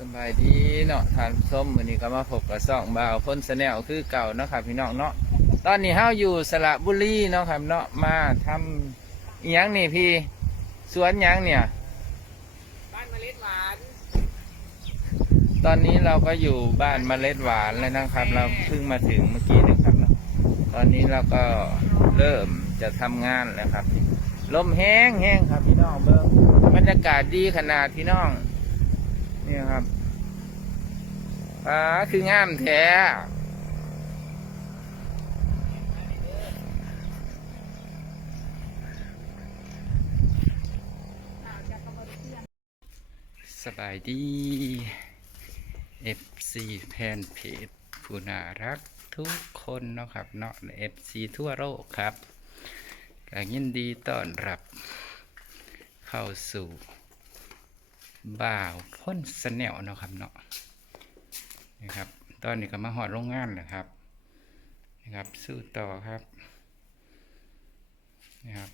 สบายดีเนาะทานส้มวันนี้ก็มาพบกับสองบ่าวพ้นสแนลคือเก่าเนาะครับพี่น้องเนาะตอนนี้เฮาอยู่สระบุรีเนาะครับเนาะมาทำอีหยังนี่พี่ สวนหยังเนี่ย บ้านเมล็ดหวานตอนนี้เราก็อยู่บ้านเมล็ดหวานแล้วนะครับ เราเพิ่งมาถึงเมื่อกี้นะครับเนาะตอนนี้เราก็เริ่มจะทำงานแล้วครับ ลมแห้งแห้งครับพี่น้องเบิ้งบรรยากาศดีขนาดพี่น้อง นี่ครับอ่าคืองามแท้สบายดี FC แฟนเพจผู้น่ารักทุกคนเนาะครับเนาะ FC ทั่วโลกครับก็ยินดีต้อนรับ เข้าสู่ บ่าวพ่นสแนลเนาะครับเนาะนะครับ ตอนนี้ก็มาหอดโรงงานแล้วครับนะครับสู้ต่อครับนะครับ